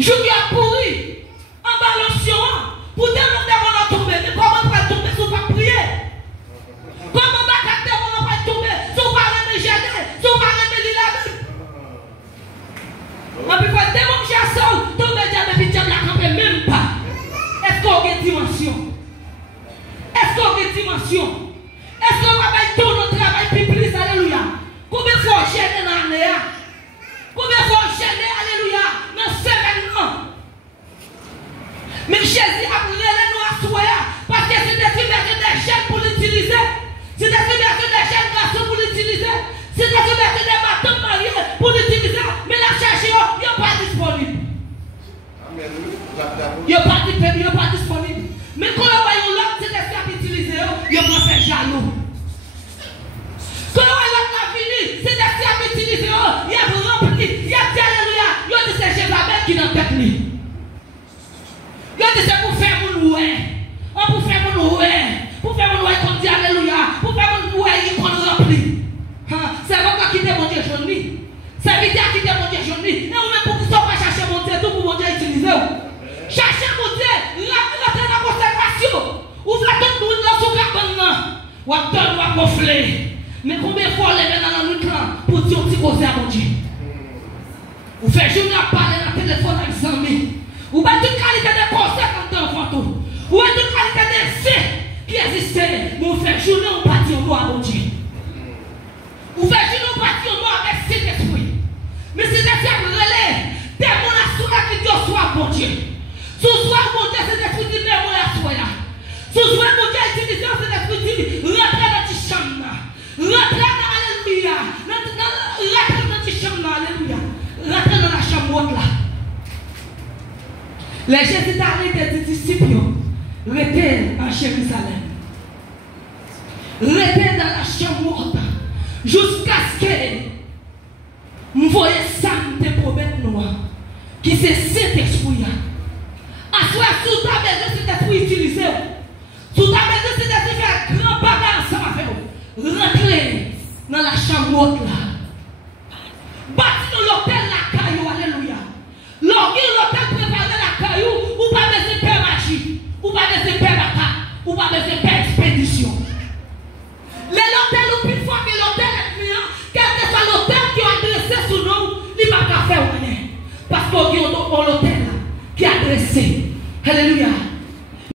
Je lui ai pourri en balançant pour demander on a tombé. Mais comment on va tomber si on va prier? Comment on va capter on va tomber si on va remettre jardin, si on va remettre l'île? On peut faire des moments à ça, tomber diable et diable la camper même pas. Est-ce qu'on a une dimension? Est-ce qu'on a une dimension? Est-ce qu'on va faire tout notre travail plus? Alléluia. Combien de fois on gêne dans l'année? Combien de fois on gêne? Alléluia. Dans semaine non. Mais Jésus a brûlé nous à soi parce que c'est des jeunes pour l'utiliser. C'est des jeunes garçons pour l'utiliser. C'est des bâtons mariés pour l'utiliser. Mais la cherche, il n'est pas disponible. Il n'est pas disponible. Mais quand on voit l'autre, c'est des gens qui utilisent, il va faire jaloux. Quand on voit l'autre la fini, c'est des gens qui utilisent, il a rempli, il a dit alléluia, il a dit c'est Jézabel qui est dans la tête. Il a dit c'est pour faire mon oué. Pour faire mon oué. Pour faire mon oué qu'on dit alléluia. Pour faire mon oué qu'on remplit. C'est pas qui te mon Dieu jauni. C'est l'idée qui te mon Dieu jauni. Et on même pour que ça va chercher mon Dieu, tout pour mon Dieu utiliser. Cherchez mon Dieu, rentrez dans la consécration. Ouvrez tout le monde dans son carbone. Ou à donner ou à gonfler. Mais combien de fois on les met dans notre camp pour dire petit cause à mon Dieu? Vous faites journée à parler dans le téléphone avec les amis. Ou pas toute qualité de conseil quand t'es enfant tout. Ou pas toute qualité d'essai qui existait. Mais vous faites journée on partit au noir à mon Dieu. Vous faites journée on partit au noir avec cet esprit. Mais cet esprit a relais. Tellement la soirée qui dit au soir mon Dieu. Sous soir mon Dieu cet esprit dit mais moi la soirée. Sous soir mon Dieu utilise cet esprit dit rentrez dans ta chambre. Rentrez dans alléluia. Rentrez dans ta chambre alléluia. Rentrez dans la chambre là. Les Jésus arrêté des disciples, restez en Jérusalem. Restez dans la chambre haute. Jusqu'à ce que vous voyez ça, des prophètes noirs, qui c'est cet esprit. À toi, sous ta maison, cet esprit utilisé. Sous ta maison, cet esprit fait un grand bagage ensemble avec vous. Rentrez dans la chambre haute là. Bâtis dans l'hôtel la caillou, alléluia. L'hôtel préparé la caillou, ou pas besoin de faire magie, ou pas besoin de faire bataille, ou pas besoin de faire expédition. L'hôtel, ou plus fois que l'hôtel est client, quel que soit l'hôtel qui a adressé sous nous, il ne va pas faire rien. Parce qu'on a l'hôtel qui a adressé. Alléluia.